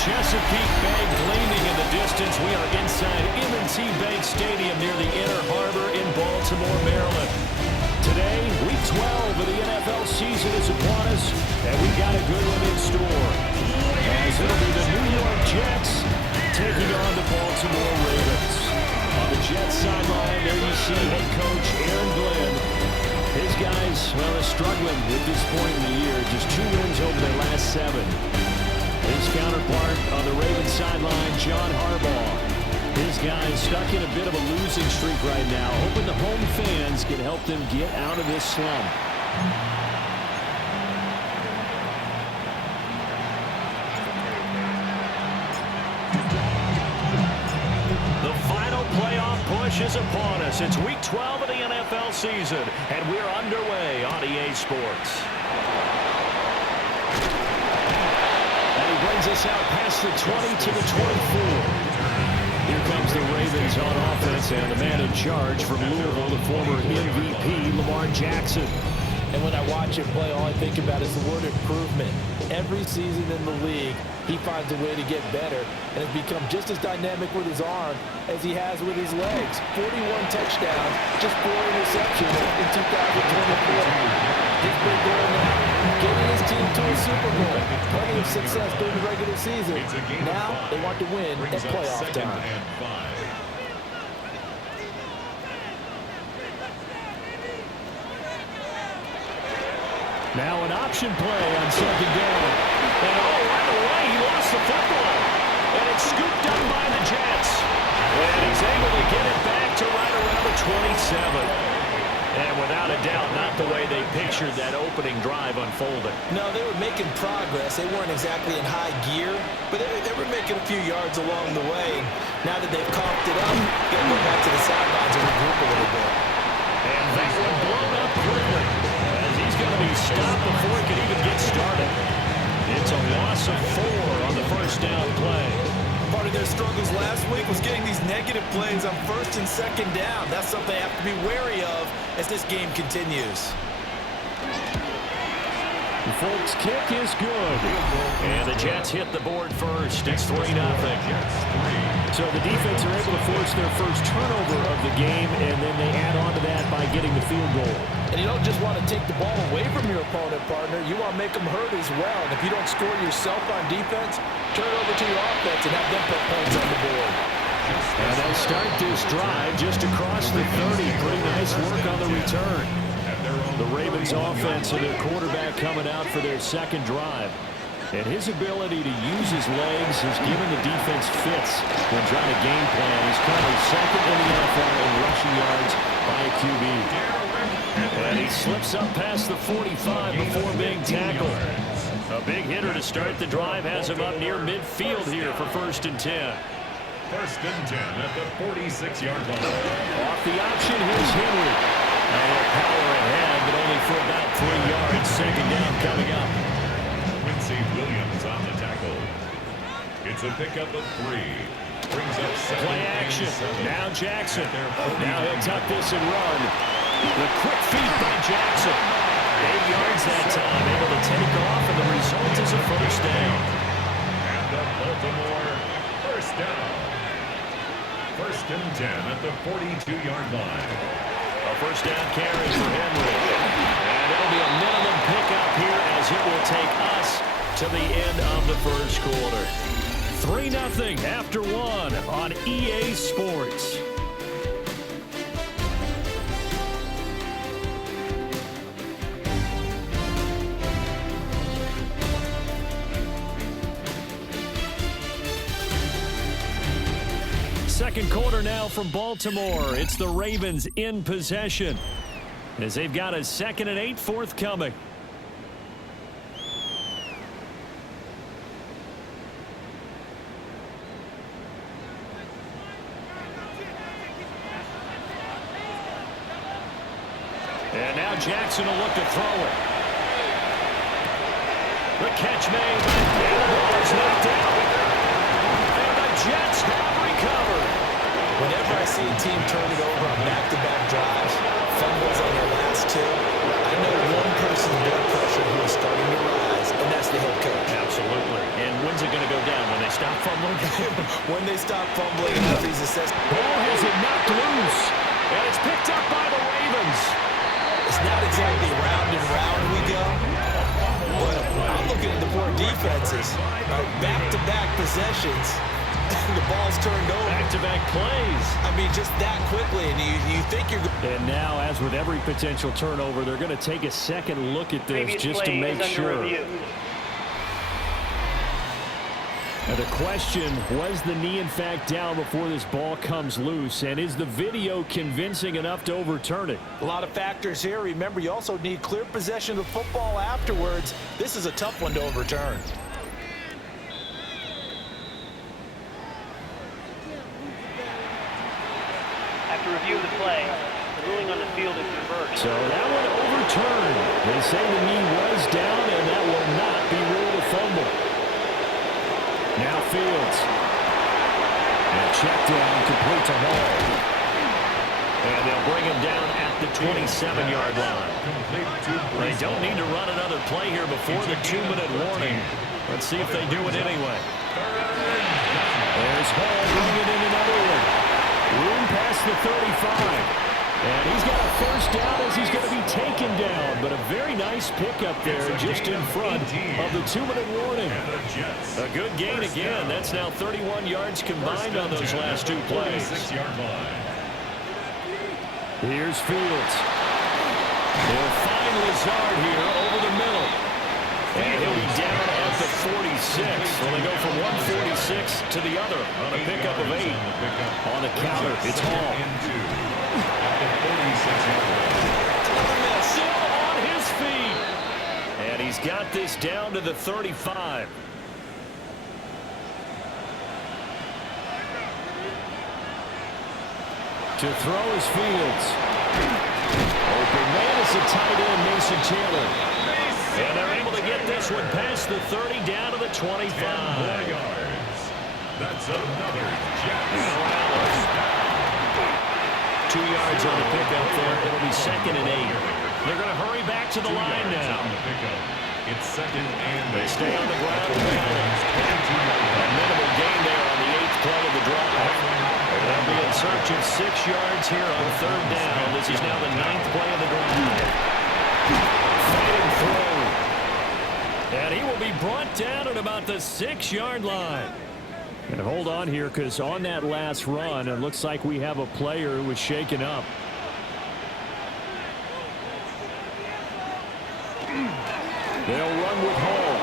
Chesapeake Bay gleaming in the distance. We are inside M&T Bank Stadium near the Inner Harbor in Baltimore, Maryland. Today, Week 12 of the NFL season is upon us, and we've got a good one in store. As it'll be the New York Jets taking on the Baltimore Ravens. On the Jets sideline, there you see head coach Aaron Glenn. His guys, well, are struggling at this point in the year. Just 2 wins over their last 7. His counterpart on the Ravens sideline, John Harbaugh. His guys stuck in a bit of a losing streak right now, hoping the home fans can help them get out of this slump. The final playoff push is upon us. It's Week 12 of the NFL season, and we're underway on EA Sports. Brings us out past the 20 to the 24. Here comes the Ravens on offense, and the man in charge from Louisville, the former MVP, Lamar Jackson. And when I watch him play, all I think about is the word improvement. Every season in the league, he finds a way to get better and has become just as dynamic with his arm as he has with his legs. 41 touchdowns, just 4 interceptions in 2024. His big goal now, getting his team to a Super Bowl. Plenty of success during the regular season. Now they want to win at playoff time. Now an option play on 2nd down. And right away he lost the football. And it's scooped up by the Jets. And he's able to get it back to right around the 27. And without a doubt, not the way they pictured that opening drive unfolding. No, they were making progress. They weren't exactly in high gear, but they were making a few yards along the way. Now that they've coughed it up, got to go back to the sidelines and regroup a little bit. And that one blown up quickly, as he's going to be stopped before he can even get started. It's a loss of 4 on the first down play. Part of their struggles last week was getting these negative plays on 1st and 2nd down. That's something they have to be wary of as this game continues. The Folks kick is good. And the Jets hit the board first. It's 3-0. So the defense are able to force their first turnover of the game, and then they add on to that by getting the field goal. And you don't just want to take the ball away from your opponent, partner. You want to make them hurt as well. And if you don't score yourself on defense, turn it over to your offense and have them put points on the board. And they start this drive just across the 30. Pretty nice work on the return. The Ravens offense and their quarterback coming out for their 2nd drive. And his ability to use his legs has given the defense fits when trying to game plan. He's currently 2nd in the NFL in rushing yards by a QB. And he slips up past the 45 before being tackled. A big hitter to start the drive has him up near midfield here for 1st and 10. 1st and 10 at the 46-yard line. Off the option, here's Henry. A little power ahead, but only for about 3 yards. 2nd down coming up. Quincy Williams on the tackle. It's a pickup of 3. Brings up 7. Play action. Now Jackson. Now he'll tuck this and run. The quick feet by Jackson. 8 yards that time. Able to take off, and the result is a 1st down. And the Baltimore 1st down. 1st and 10 at the 42-yard line. A 1st down carry for Henry. And it'll be a minimum pickup here as it will take us to the end of the 1st quarter. 3-0 after 1 on EA Sports. Second quarter now from Baltimore. It's the Ravens in possession as they've got a 2nd and 8 forthcoming. And now Jackson will look to throw it. The catch made. And the ball is knocked out. And the Jets have recovered. Whenever I see a team turn it over on back-to-back drives, fumbles on their last 2, I know one person's blood pressure who is starting to rise, and that's the head coach. Absolutely. And when's it going to go down? When they when they stop fumbling and have these assessments. Ball has it knocked loose, and it's picked up by the Ravens. It's not exactly round and round we go, but I'm looking at the poor defenses. Back-to-back possessions, the ball's turned over. Back-to-back plays. I mean, just that quickly, and you think you're going. And now, as with every potential turnover, they're going to take a second look at this just to make sure. Now the question, was the knee in fact down before this ball comes loose? And is the video convincing enough to overturn it? A lot of factors here. Remember, you also need clear possession of the football afterwards. This is a tough one to overturn. After review of the play, the ruling on the field is reversed. So that one overturned. They say the knee was down, and that will not be ruled a fumble. Now Fields. And check down complete to Hall. And they'll bring him down at the 27-yard line. They don't need to run another play here before the 2-minute warning. Let's see if they do it anyway. There's Hall bringing in another one. Room past the 35. And he's got a first down as he's going to be taken down. But a very nice pickup there just in front of the 2-minute warning. A good gain again. That's now 31 yards combined on those last two plays. Here's Fields. They'll find Lazard here over the middle. And he'll be down at the 46. So they go from 146 to the other on a pickup of 8. On the counter, it's Hall. Still on his feet. And he's got this down to the 35. To throw is Fields. Open man is a tight end, Mason Taylor. And they're able to get this one past the 30 down to the 25. 10 more yards. That's another Jets. 2 yards on the pickup there. It'll be 2nd and 8. They're going to hurry back to the line now. It's 2nd and They stay on the ground. A minimal gain there on the 8th play of the drive. They'll be in search of 6 yards here on 3rd down. This is now the 9th play of the drive. Fighting through. And he will be brought down at about the 6-yard line. And hold on here, because on that last run, it looks like we have a player who was shaken up. They'll run with Hall.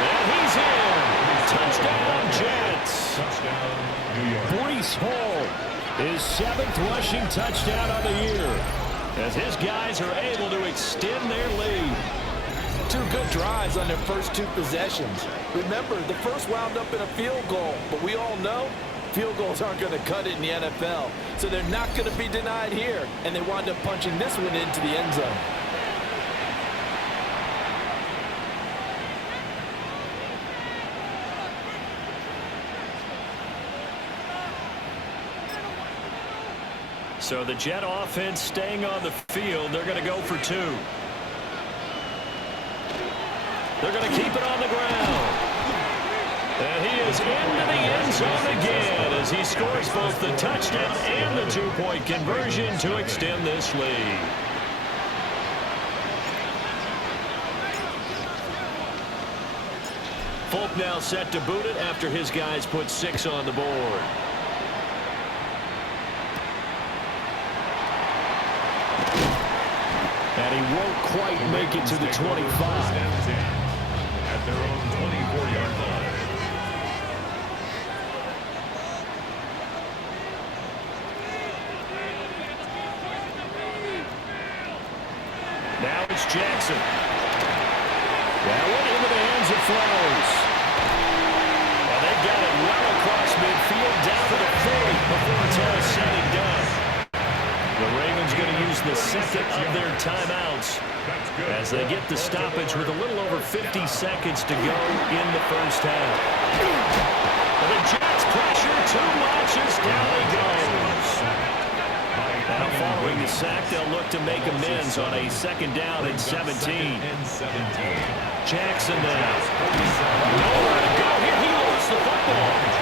And he's in. Touchdown, Jets. Touchdown, New York. Breece Hall, his 7th rushing touchdown of the year, as his guys are able to extend their lead. 2 good drives on their first 2 possessions. Remember, the first wound up in a field goal, but we all know field goals aren't going to cut it in the NFL, so they're not going to be denied here, and they wound up punching this one into the end zone. So the Jet offense staying on the field. They're going to go for 2. They're going to keep it on the ground. And he is into the end zone again as he scores both the touchdown and the 2-point conversion to extend this lead. Folk now set to boot it after his guys put 6 on the board. And he won't quite make it to the 25. At their own 24-yard line. Now it's Jackson. That one into the hands of Flowers. And they got it well across midfield down to the 40 before it's all said and done. The Ravens going to use the 2nd of their timeouts as they get the stoppage with a little over 50 seconds to go in the first half. And the Jets pressure too much as down he goes. Now following the sack, they'll look to make amends on a 2nd down and 17. Jackson now. Nowhere to go here. He lost the football.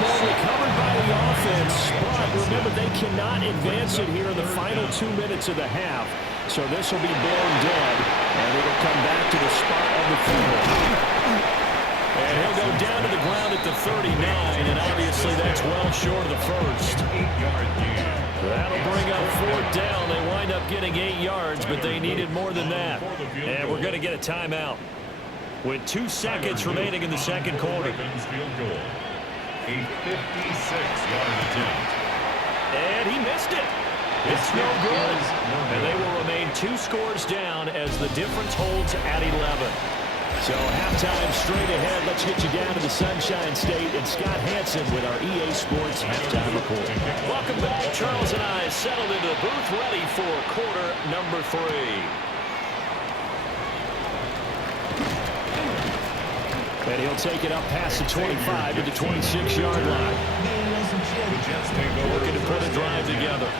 ball recovered by the offense, but remember they cannot advance it here in the final 2 minutes of the half. So this will be blown dead, and it'll come back to the spot of the field. And he'll go down to the ground at the 39, and obviously that's well short of the first. 8-yard gain. That'll bring up 4th down. They wind up getting 8 yards, but they needed more than that. And we're going to get a timeout with 2 seconds remaining in the second quarter. Ravens field goal. A 56-yard attempt. And he missed it. It's no good. And they will remain 2 scores down as the difference holds at 11. So halftime straight ahead. Let's get you down to the Sunshine State and Scott Hansen with our EA Sports halftime report. Welcome back. Charles and I settled into the booth ready for quarter number 3. And he'll take it up past the 25 to the 26-yard line. Looking to put a drive together.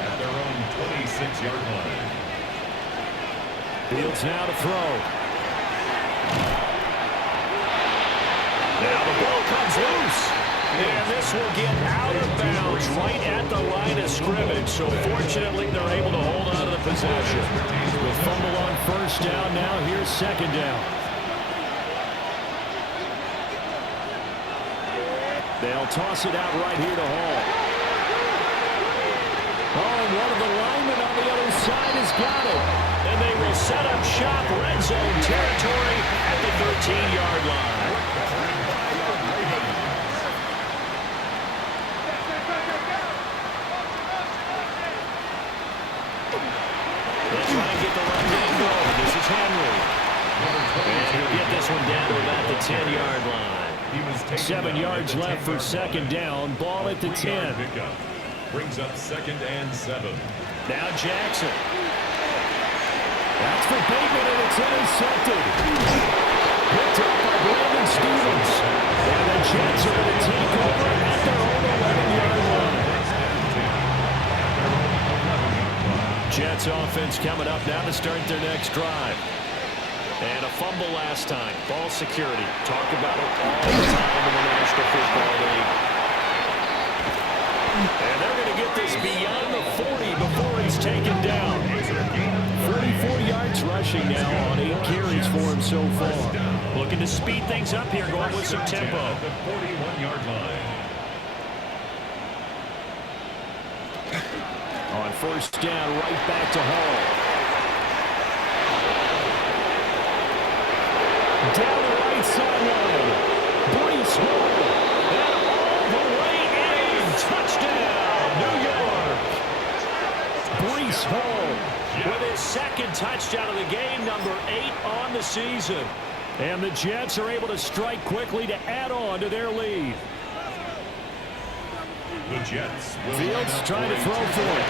At their own 26-yard line. Fields now to throw. Now the ball comes loose. And this will get out of bounds right at the line of scrimmage. So fortunately, they're able to hold on to the possession. With fumble on 1st down, now here's 2nd down. They'll toss it out right here to Hall. Oh, and one of the linemen on the other side has got it. And they will set up shop, red zone territory at the 13-yard line. They'll try and get the run game going. This is Henry. And he'll get this one down to about the 10-yard line. 7 yards left for 2nd down. Ball at the 10. Brings up 2nd and 7. Now Jackson. That's for Bateman, and it's intercepted. Picked up by Brandon Stevens. And the Jets are going to take over at their own 11-yard line. Jets offense coming up now to start their next drive. And a fumble last time. Ball security. Talk about it all the time in the National Football League. And they're going to get this beyond the 40 before it's taken down. 44 yards rushing now on 8 carries for him so far. Looking to speed things up here, going with some tempo. The 41-yard line. On 1st down, right back to Hall. Down the right sideline. Breece Hall. And all the way in. Touchdown, New York. Breece Hall with his 2nd touchdown of the game, number 8 on the season. And the Jets are able to strike quickly to add on to their lead. The Jets. Fields trying to throw for it.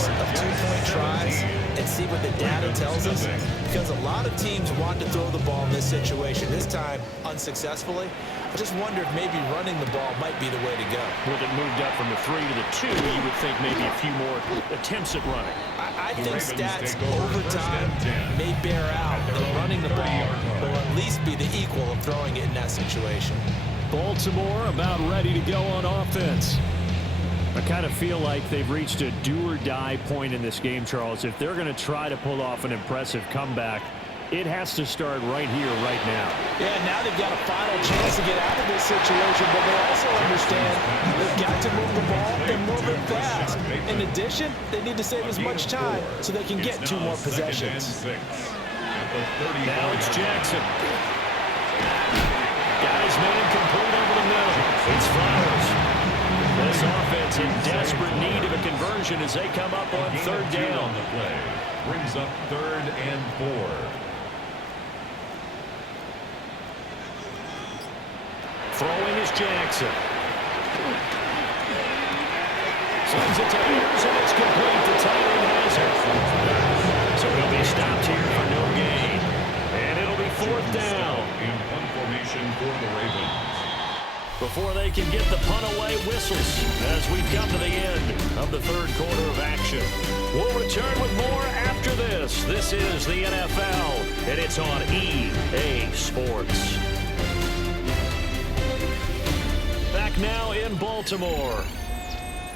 Of 2-point tries and see what the data tells us, because a lot of teams want to throw the ball in this situation. This time unsuccessfully. I just wonder if maybe running the ball might be the way to go. With it moved up from the 3 to the 2, you would think maybe a few more attempts at running. I think stats over time may bear out that running the ball will at least be the equal of throwing it in that situation. Baltimore about ready to go on offense. I kind of feel like they've reached a do-or-die point in this game, Charles. If they're going to try to pull off an impressive comeback, it has to start right here, right now. Yeah, now they've got a final chance to get out of this situation, but they also understand they've got to move the ball and move it fast. In addition, they need to save as much time so they can get 2 more possessions. Now it's Jackson. Got his man complete over the middle. It's Flowers. This offense in desperate need of a conversion as they come up on 3rd down. The play brings up 3rd and 4. Throwing is Jackson. Sends it to Ayers, and it's complete to Tyron Hazard. So he'll be stopped here for no gain. And it'll be 4th down. In punt formation for the Ravens. Before they can get the punt away, whistles as we come to the end of of the third quarter of action. We'll return with more after this. This is the NFL, and it's on EA Sports. Back now in Baltimore.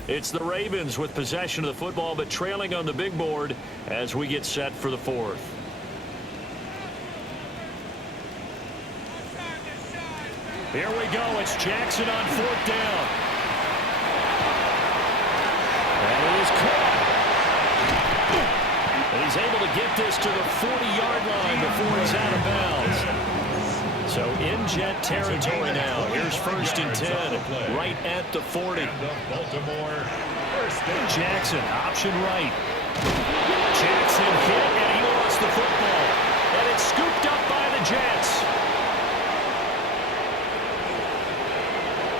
It's the Ravens with possession of the football, but trailing on the big board as we get set for the fourth. Here we go. It's Jackson on fourth down. And it is caught. And he's able to get this to the 40-yard line before it's out of bounds. So in Jet territory now. Here's 1st and 10, right at the 40. Jackson, option right. Jackson hit, and he lost the football. And it's scooped up by the Jets.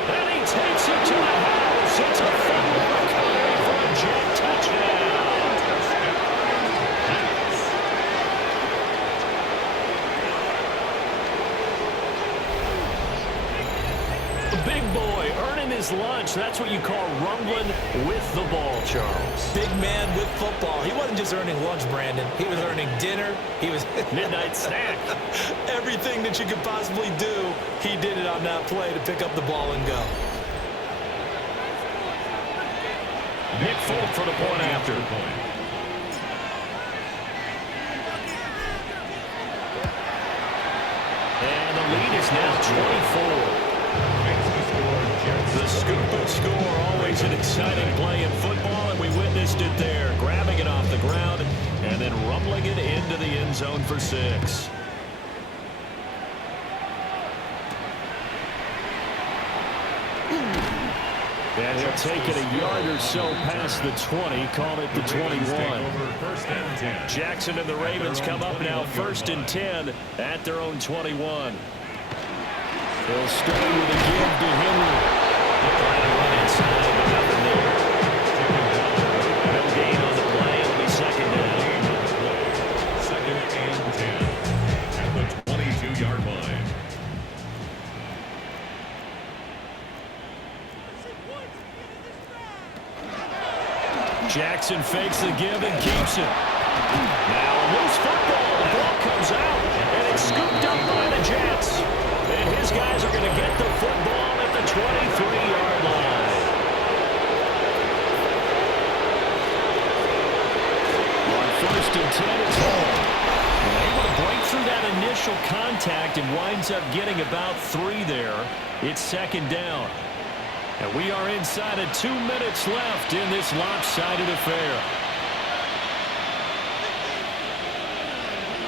And he takes it to the house. It's a fumble recovery for a Jet touchdown. Big boy earning his lunch. That's what you call rumbling with the ball, Charles. Big man with football. He wasn't just earning lunch, Brandon. He was earning dinner. He was midnight snack. Everything that you could possibly do, he did it on that play to pick up the ball and go. Nick Folk for the point after. And the lead is now 24. The scoop and score, always an exciting play in football, and we witnessed it there, grabbing it off the ground and then rumbling it into the end zone for 6. And he'll take it a yard or so past the 20, call it the 21. Jackson and the Ravens come up now 1st and 10 at their own 21. They'll start with a give to Henry. Trying to run inside, but nothing there. No gain on the play. It'll be 2nd down. 2nd and 10 at the 22-yard line. Jackson fakes the give and keeps it. Now a loose football. The ball comes out, and it's scooped up by the Jets. And his guys are going to get the football at the 23-yard line. On 1st and 10, it's home. And able to break through that initial contact and winds up getting about 3 there. It's 2nd down. And we are inside of 2 minutes left in this lopsided affair.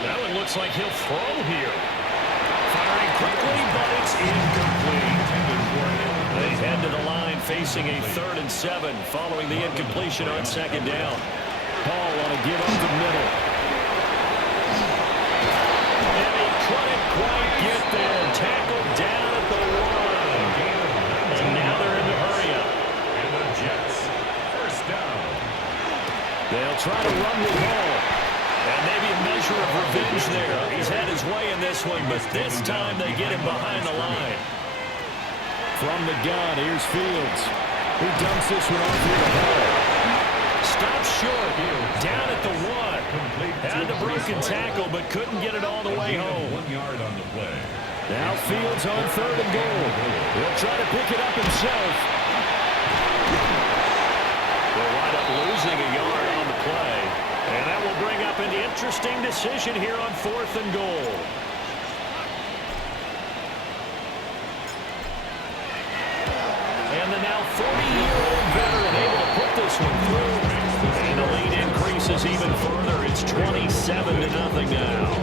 That one looks like he'll throw here. Firing quickly, but it's incomplete. They head to the line facing a 3rd and 7 following the incompletion on 2nd down. Paul want to give up the middle. And he couldn't quite get there. Tackled down at the 1. And now they're in the hurry up. And the Jets, 1st down. They'll try to run with Hall. And maybe a measure of revenge there. He's had his way in this one, but this time they get him behind the line. From the gun, here's Fields. He dumps this one off here to Hall. Stops short. Down at the 1. Had the broken tackle, but couldn't get it all the way home. 1 yard on the play. Now Fields on 3rd and goal. He'll try to pick it up himself. They'll wind up losing a yard on the play. And that will bring up an interesting decision here on 4th and goal. And the now 40-year-old veteran able to put this one through. And the lead increases even further. It's 27-0 now.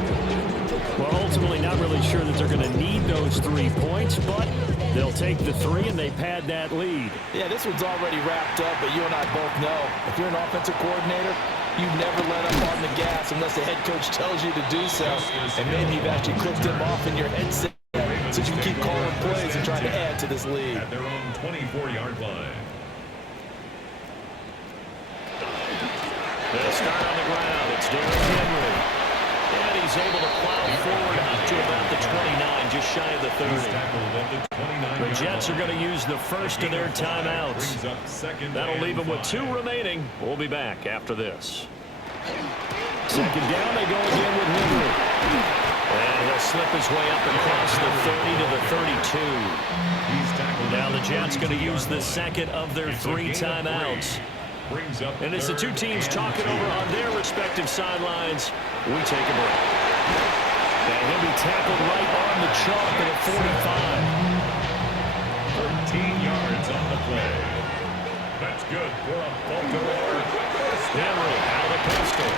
Well, ultimately not really sure that they're going to need those 3 points, but they'll take the 3 and they pad that lead. Yeah, this one's already wrapped up, but you and I both know if you're an offensive coordinator, you never let up on the gas unless the head coach tells you to do so. And maybe you've actually clicked him off in your headset so you can keep calling plays and trying to add to this lead. At their own 24-yard line. They'll start on the ground. It's Derrick Henry. And he's he's able to plow forward up to about the 29, just shy of the 30. The Jets are going to use the first of their timeouts. That'll leave them with 2 remaining. We'll be back after this. Second down, they go again with Henry. And he'll slip his way up across the 30 to the 32. Now the Jets going to use the second of their 3 timeouts. And as the 2 teams talking over on their respective sidelines, we take a break. And he'll be tackled right on the chalk at the 45. 13 yards on the play. That's good for a Baltimore. Henry out of the pistol.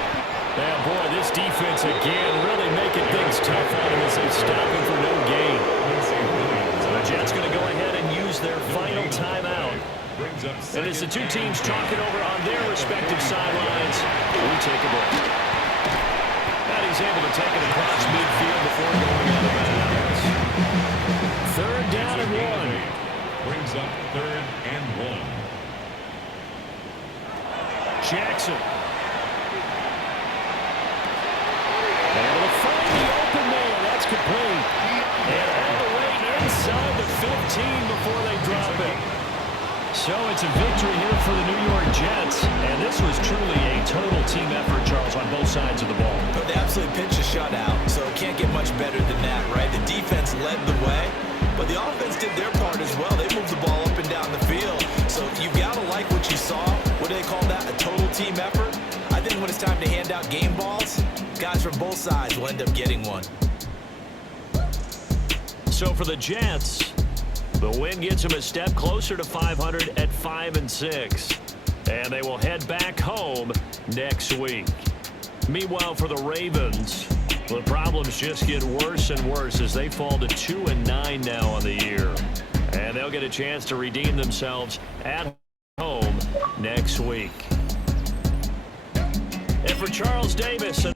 Now, boy, this defense again really making things tough on him as they stop him for no gain. So the Jets going to go ahead and use their final timeout. And as the 2 teams talking over on their respective sidelines, we take a break. And he's able to take it across midfield before going out of bounds. 3rd down and 1. Brings up 3rd and 1. Jackson. Able to find the open man. That's complete. And all the way inside the 15 before they drop it. So it's a victory here for the New York Jets. And this was truly a total team effort, Charles, on both sides of the ball. But they absolutely pitched a shutout, so it can't get much better than that, right? The defense led the way, but the offense did their part as well. They moved the ball up and down the field. So you've got to like what you saw. What do they call that? A total team effort? I think when it's time to hand out game balls, guys from both sides will end up getting one. So for the Jets, the win gets them a step closer to 500 at 5-6. And they will head back home next week. Meanwhile, for the Ravens, the problems just get worse and worse as they fall to 2-9 now on the year. And they'll get a chance to redeem themselves at home next week. And for Charles Davis and